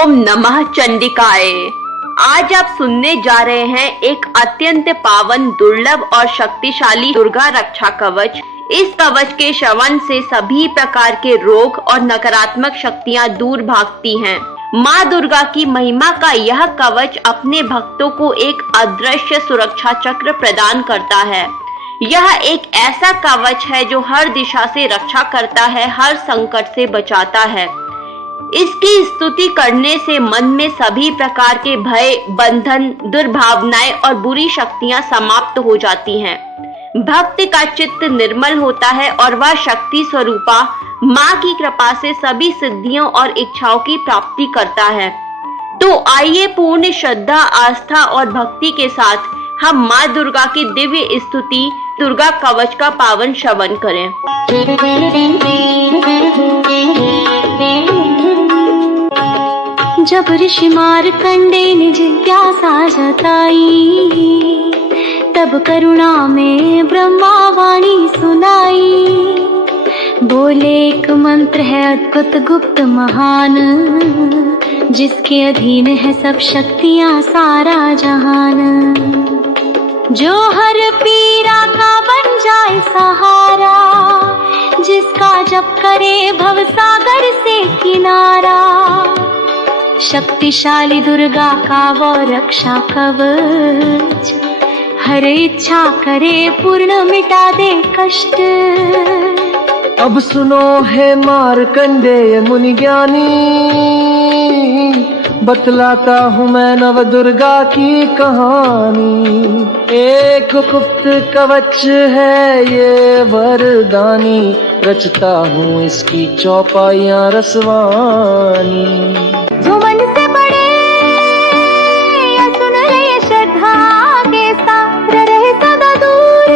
ओम नमः चंडिकाय। आज आप सुनने जा रहे हैं एक अत्यंत पावन, दुर्लभ और शक्तिशाली दुर्गा रक्षा कवच। इस कवच के श्रवण से सभी प्रकार के रोग और नकारात्मक शक्तियां दूर भागती हैं। माँ दुर्गा की महिमा का यह कवच अपने भक्तों को एक अदृश्य सुरक्षा चक्र प्रदान करता है। यह एक ऐसा कवच है जो हर दिशा से रक्षा करता है, हर संकट से बचाता है। इसकी स्तुति करने से मन में सभी प्रकार के भय, बंधन, दुर्भावनाएं और बुरी शक्तियां समाप्त हो जाती हैं। भक्त का चित्त निर्मल होता है और वह शक्ति स्वरूपा माँ की कृपा से सभी सिद्धियों और इच्छाओं की प्राप्ति करता है। तो आइए पूर्ण श्रद्धा, आस्था और भक्ति के साथ हम माँ दुर्गा की दिव्य स्तुति दुर्गा कवच का पावन श्रवण करें। जब ऋषि मार्कंडे ने जिज्ञासा जताई, तब करुणा में ब्रह्मा वाणी सुनाई। बोले एक मंत्र है अद्भुत गुप्त महान, जिसके अधीन है सब शक्तियां सारा जहान। जो हर पीरा का बन जाए सहारा, जिसका जप करे भव सागर से किनारा। शक्तिशाली दुर्गा का वो रक्षा कवच, हर इच्छा करे पूर्ण मिटा दे कष्ट। अब सुनो है मार्कंडेय मुनि ज्ञानी, बतलाता हूँ मैं नव दुर्गा की कहानी। एक गुप्त कवच है ये वरदानी, रचता हूँ इसकी चौपाइयाँ रसवानी। जो मन से पढ़े या सुन ले श्रद्धा के साथ, रहे सदा दूर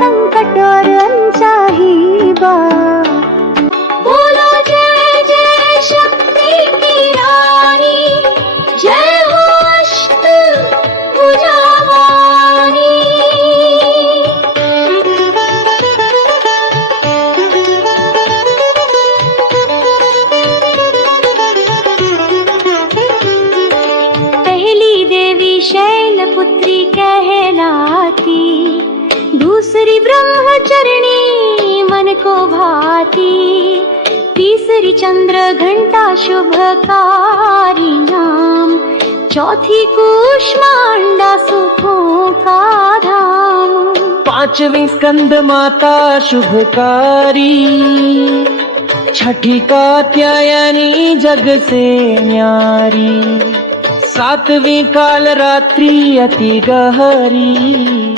संकट और अनचाही बात। बोलो जय जय शक्ति की रानी, जय हो अष्ट भुजावानी। शैलपुत्री कहलाती, दूसरी ब्रह्मचरणी मन को भाती। तीसरी चंद्र घंटा शुभकारी नाम, चौथी कूष्मांडा सुखों का धाम। पांचवी स्कंद माता शुभकारी, छठी कात्यायनी जग से न्यारी। सातवीं काल रात्रि अति गहरी,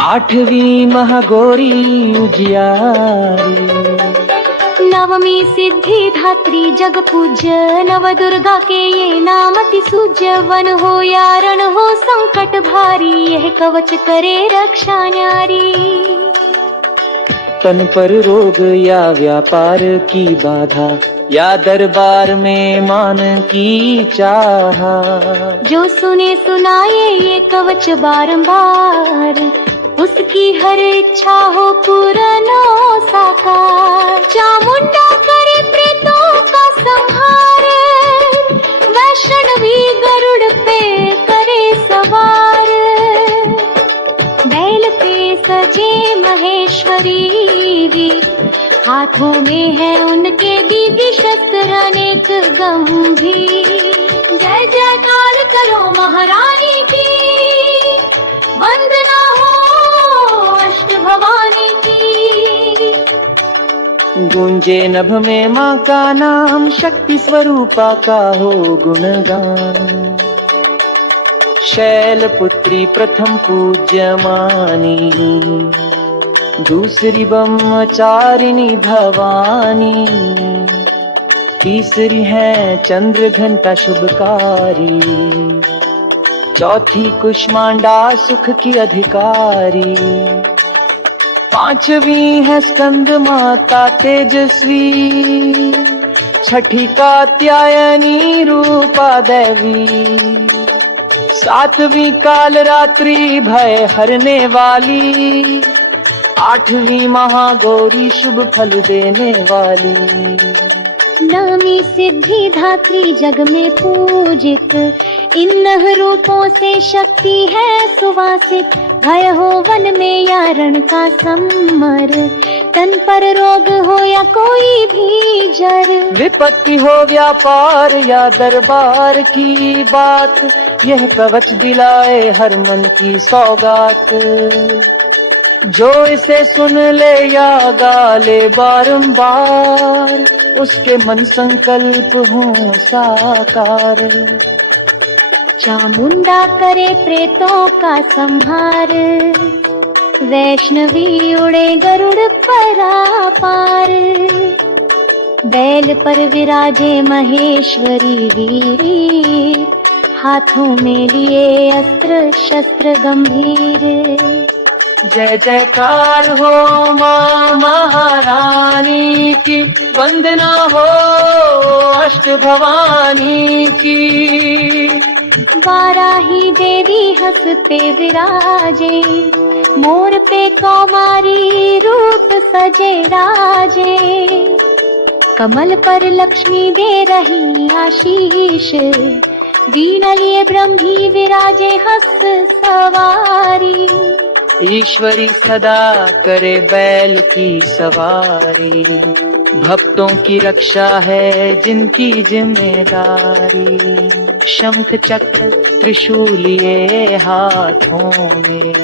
आठवीं महागौरी उजियारी। नवमी सिद्धि धात्री जग पूज्य, नव दुर्गा के ये नाम अति सूज्य। वन हो या रण हो संकट भारी, यह कवच करे रक्षा न्यारी। तन पर रोग या व्यापार की बाधा, या दरबार में मान की चाह। जो सुने सुनाए ये कवच बारंबार, उसकी हर इच्छा हो पूर्ण हो साकार। चामुंडा करे प्रेतों का संहार, वैष्णवी गरुड़ पे करे सवार। बैल पे सजे महेश्वरी भी, हाथों में है उनके दिव्य शस्त्र अनेक गंभीर। जय जयकार करो महारानी की, वंदना हो अष्ट भवानी की। गूंजे नभ में माँ का नाम, शक्ति स्वरूपा का हो गुणगान। शैलपुत्री प्रथम पूज्य मानी, दूसरी ब्रह्मचारिणी भवानी। तीसरी है चंद्र घंटा शुभकारी, चौथी कुष्मांडा सुख की अधिकारी। पांचवी है स्कंद माता तेजस्वी, छठी कात्यायनी रूपा देवी। सातवीं काल रात्रि भय हरने वाली, आठवीं महागौरी शुभ फल देने वाली। नवमी सिद्धि धात्री जग में पूजित, इन नह रूपों से शक्ति है सुवासित। भय हो वन में या रण का सम्मर, तन पर रोग हो या कोई भी जर। विपत्ति हो व्यापार या दरबार की बात, यह कवच दिलाए हर मन की सौगात। जो इसे सुन ले या गा ले बारंबार, उसके मन संकल्प हो साकार। चामुंडा करे प्रेतों का संहार, वैष्णवी उड़े गरुड़ परापार। बैल पर विराजे महेश्वरी वीर, हाथों में लिए अस्त्र शस्त्र गंभीर। जय जयकार हो माँ महारानी की, वंदना हो अष्ट भवानी की। वाराही देवी हंसते विराजे, मोर पे कौमारी रूप सजे राजे। कमल पर लक्ष्मी दे रही आशीष, वीणा लिए ब्रह्मी विराजे हंस सवारी। ईश्वरी सदा करे बैल की सवारी, भक्तों की रक्षा है जिनकी जिम्मेदारी। शंख चक्र त्रिशूल लिए हाथों में,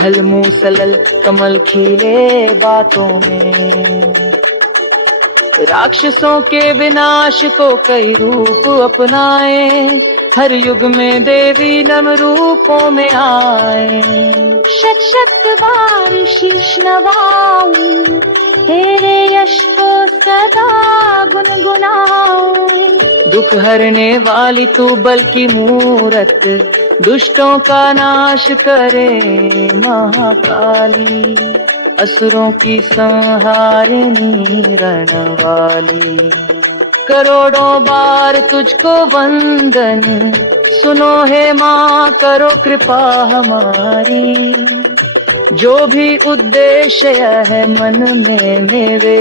हल मूसल कमल खिले बातों में। राक्षसों के विनाश को कई रूप अपनाए, हर युग में देवी नव रूपों में आए। शत शत बार शीश नवाऊं, तेरे यश को सदा गुनगुनाऊं। दुख हरने वाली तू बल की मूरत, दुष्टों का नाश करे महाकाली। असुरों की संहारिणी रणवाली, करोड़ों बार तुझको वंदन। सुनो हे माँ करो कृपा हमारी, जो भी उद्देश्य है मन में मेरे,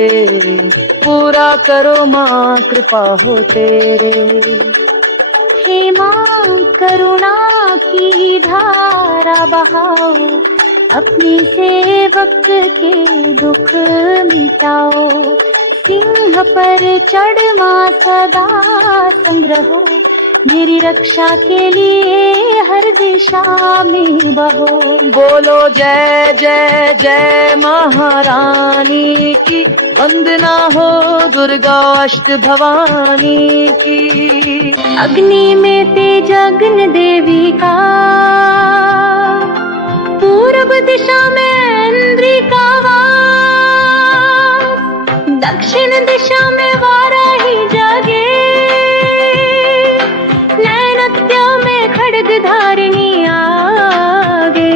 पूरा करो माँ कृपा हो तेरे। हे माँ करुणा की धारा बहाओ, अपनी सेवक के दुख मिटाओ। सिंह पर चढ़ माँ सदा संग्रहो, मेरी रक्षा के लिए हर दिशा में बहो। बोलो जय जय जय महारानी की, वंदना हो दुर्गा अष्ट भवानी की। अग्नि में तेज अग्नि देवी का, पूर्व दिशा में इंद्री का वास। दक्षिण दिशा में वाराही जागे, नैऋत्य में खड्ग धारिणी आगे।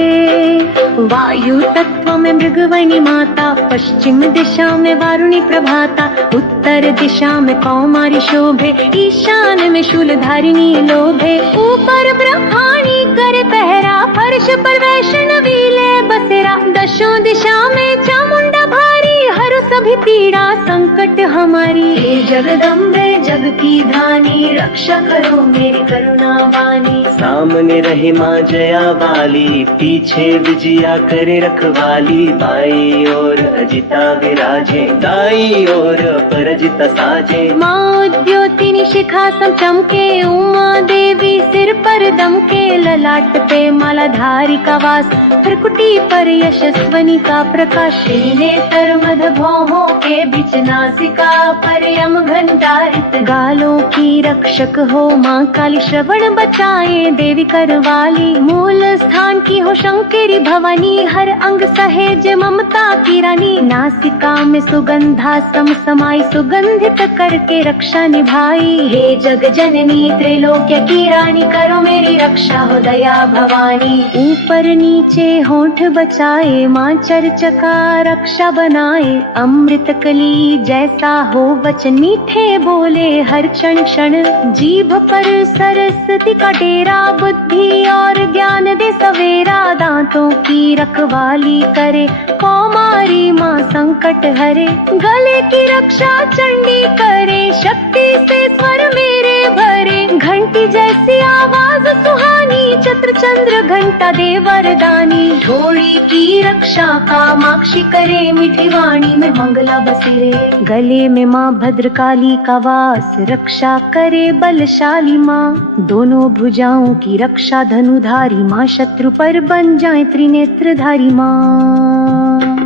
वायु तत्व में मृगवनी माता, पश्चिम दिशा में वारुणी प्रभाता। उत्तर दिशा में कौमारी शोभे, ईशान में शूलधारिणी लोभे। ऊपर ब्रह्माणी करे पहरा, फर्श पर वैष्णवी ले बसेरा। दशों दिशा में चामुंडा भारी, हर सभी पीड़ा संकट हमारी। हे जगदम्बे जग की धानी, रक्षा करो मेरी करुणा वाणी। सामने रहे माँ जया वाली, पीछे विजया करे रखवाली। बाई और अजिता विराजे, दाई और परजिता साजे। माँ ज्योतिनी शिखा सम चमके, उमा देवी सिर पर दमके। ललाट पे मालाधारी का वास, त्रिकुटी पर यशस्वनी का प्रकाश। नेत्र मध भौहों के बीच नासिका पर यम घंटारित। गालों की रक्षक हो माँ काली, श्रवण बचाए देवी करवाली। मूल स्थान की हो शंकरी भवानी, हर अंग सहेज ममता की रानी। नासिका में सुगंधा सम समाई, सुगंधित करके रक्षा निभाई। हे जग जननी त्रिलोक्य की रानी, करो मेरी रक्षा हो दया भवानी। ऊपर नीचे होठ बचाए, माँ चर्चका रक्षा बनाए। अमृत कली जैसा हो वचन, मीठे बोले हर क्षण क्षण। जीभ पर सरस्वती का डेरा, बुद्धि और ज्ञान दे सवेरा। दांतों की रखवाली करे, कौम हमारी माँ संकट हरे, गले की रक्षा चंडी करे, शक्ति से स्वर मेरे भरे, घंटी जैसी आवाज सुहानी, छत्र चंद्र घंटा दे वरदानी, ढोली की रक्षा कामाक्षी करे, मीठी वाणी में मंगला बसे रे, गले में माँ भद्रकाली का वास, रक्षा करे बलशाली माँ, दोनों भुजाओं की रक्षा धनुधारी माँ, शत्रु पर बन जाए त्रिनेत्रधारी माँ,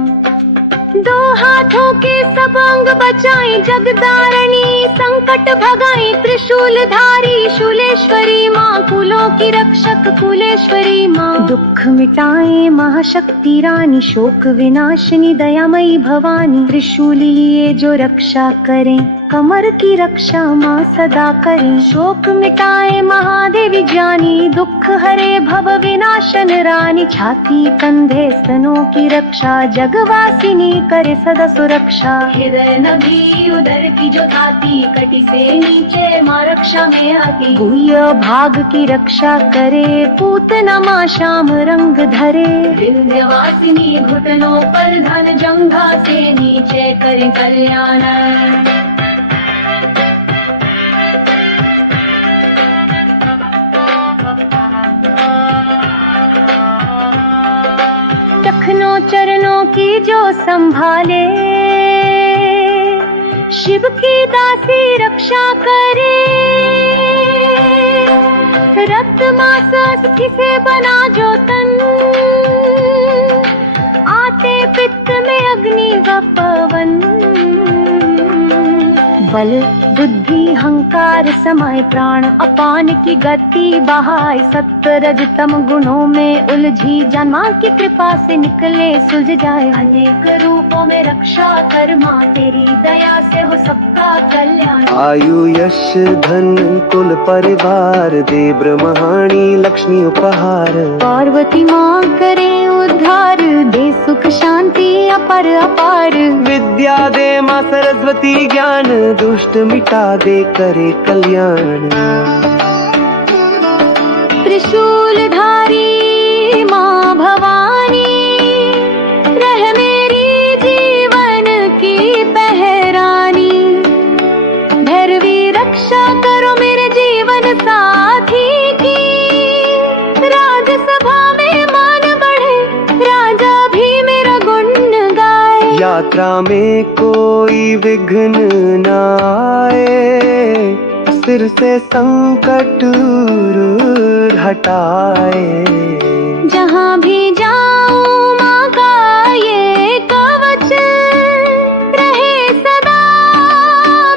दो हाथों के सब अंग बचाए, जगदारणी संकट भगाए, त्रिशूलधारी शूलेश्वरी माँ, कुलों की रक्षक कुलेश्वरी माँ, दुख मिटाए महाशक्ति रानी, शोक विनाशिनी दयामयी भवानी, त्रिशूल लिए जो रक्षा करें, कमर की रक्षा माँ सदा करें, शोक मिटाए महादेवी जानी, दुख हरे भव विनाशन रानी, छाती कंधे स्तनों की रक्षा, जगवासिनी करे सदा सुरक्षा, हृदय नभी उदर की जो थाती, कटी से नीचे माँ रक्षा में आती, गुह्य भाग की रक्षा करे, पूतना माँ श्याम रंग धरे, विंध्यवासिनी घुटनों पर धन जंघा से नीचे करे कल्याण, लखनों चरणों की जो संभाले, शिव की दासी रक्षा करे, रक्त मांस अस्थि से बना जो तन, आते पित्त में अग्नि व पवन, बल बुद्धि हंकार समाये, प्राण अपान की गति बहाय, सत्व रज तम गुणों में उलझी, जन्मा की कृपा से निकले सुलझ जाए, अनेक रूपों में रक्षा कर माँ, तेरी दया से हो सबका कल्याण, आयु यश धन कुल परिवार, दे ब्रह्मणी लक्ष्मी उपहार, पार्वती माँ करे उद्धार, दे सुख शांति अपर अपार, विद्या दे माँ सरस्वती ज्ञान, दुष्ट मिटा दे करे कल्याण, त्रिशूलधारी माँ भवानी, रह मेरी जीवन की पहरानी, भैरवी रक्षा करो मेरे जीवन साथी की, राजसभा में मान बढ़े, राजा भी मेरा गुण गाए, यात्रा में कोई विघ्न न आए, सिर से संकट हटाए, जहाँ भी जाऊँ माँ का ये कवच, रहे सदा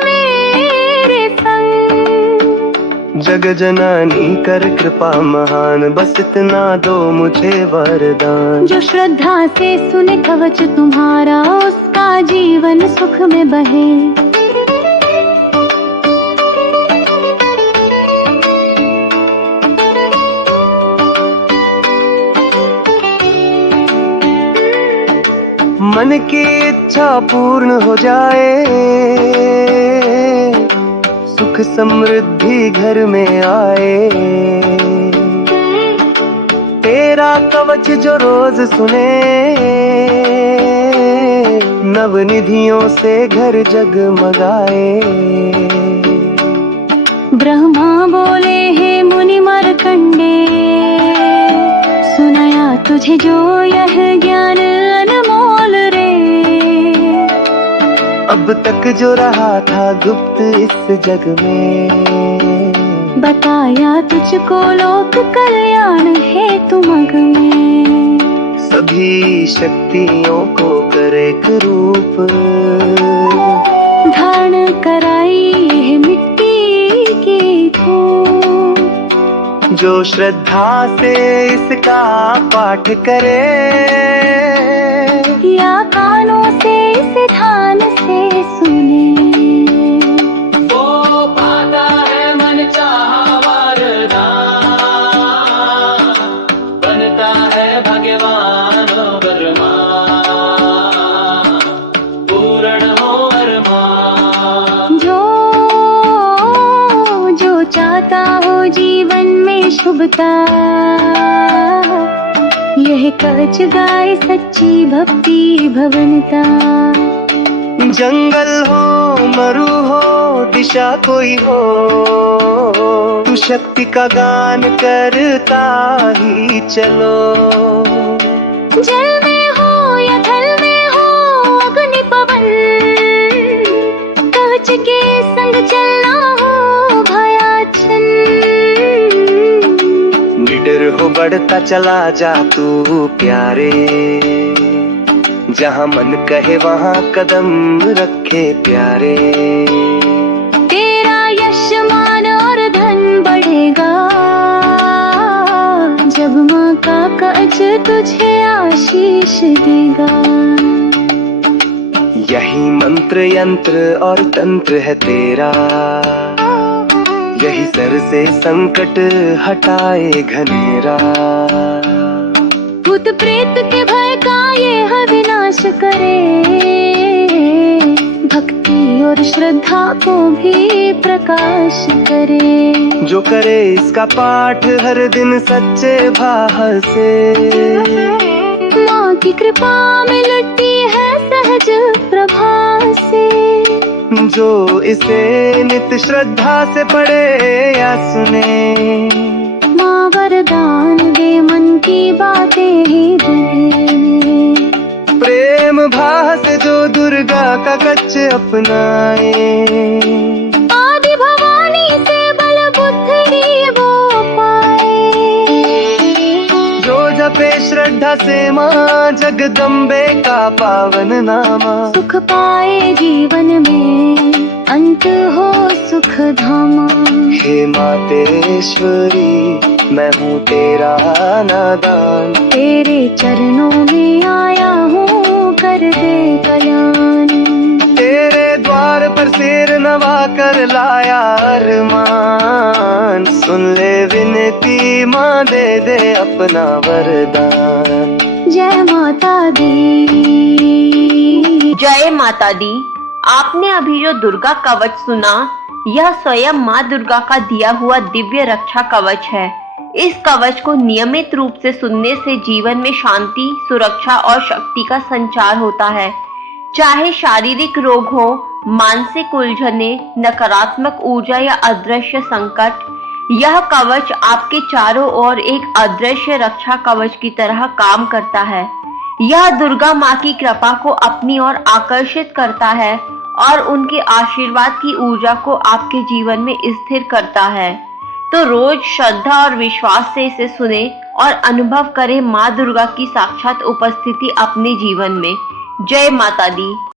मेरे संग, जग जननी कर कृपा महान, बस इतना दो मुझे वरदान, जो श्रद्धा से सुने कवच तुम्हारा, उसका जीवन सुख में बहे, मन की इच्छा पूर्ण हो जाए, सुख समृद्धि घर में आए, तेरा कवच जो रोज सुने, नवनिधियों से घर जगमगाए, ब्रह्मा बोले हे मुनि मार्कंडे, सुनाया तुझे जो यह ज्ञान अनमोल रे, अब तक जो रहा था गुप्त इस जग में, बताया तुझको लोक कल्याण है तुमग में, सभी शक्तियों को करे रूप, धारण कराई यह मिट्टी की धूप, जो श्रद्धा से इसका पाठ करे, या कानों से इस ध्यान से सुने, वो पाता है मन चाहा वरदान, बनता है भगवान वरमान, पूर्ण हो वरमान, जो चाहता हो जीवन में शुभता, यह कवच गाए सच्ची भक्ति भवनता। जंगल हो मरु हो दिशा कोई हो, तू शक्ति का गान करता ही चलो। जल में हो या थल में हो अग्नि पवन, कवच के संग चलना हो भयाच्छन। निडर हो बढ़ता चला जा तू प्यारे, जहाँ मन कहे वहाँ कदम रखे प्यारे। तेरा यश मान और धन बढ़ेगा, जब माँ का कवच तुझे आशीष देगा। यही मंत्र यंत्र और तंत्र है तेरा, यही सर से संकट हटाए घनेरा। भूत प्रेत के भय का ये विनाश करे, भक्ति और श्रद्धा को भी प्रकाश करे। जो करे इसका पाठ हर दिन सच्चे भाव से, माँ की कृपा मिलती है सहज प्रभा से। जो इसे नित श्रद्धा से पढ़े या सुने, माँ वरदान दे मन की बातें ही दिल में। प्रेम भाव से जो दुर्गा का कच्च अपनाए, आदि भवानी से बल बुद्धि वो पाए। जो जपे श्रद्धा से माँ जगदम्बे का पावन नामा। सुख पाए जीवन में अंत हो सुख धामा। हे मातेश्वरी मैं हूँ तेरा नादान, तेरे चरणों में आया हूँ कर दे कल्याण। तेरे द्वार पर सिर नवा कर लाया अरमान। सुन ले विनती माँ दे दे अपना वरदान। जय माता दी। जय माता दी। आपने अभी जो दुर्गा कवच सुना, यह स्वयं माँ दुर्गा का दिया हुआ दिव्य रक्षा कवच है। इस कवच को नियमित रूप से सुनने से जीवन में शांति, सुरक्षा और शक्ति का संचार होता है। चाहे शारीरिक रोग हो, मानसिक उलझने, नकारात्मक ऊर्जा या अदृश्य संकट, यह कवच आपके चारों ओर एक अदृश्य रक्षा कवच की तरह काम करता है। यह दुर्गा माँ की कृपा को अपनी ओर आकर्षित करता है और उनके आशीर्वाद की ऊर्जा को आपके जीवन में स्थिर करता है। तो रोज श्रद्धा और विश्वास से इसे सुने और अनुभव करें माँ दुर्गा की साक्षात उपस्थिति अपने जीवन में। जय माता दी।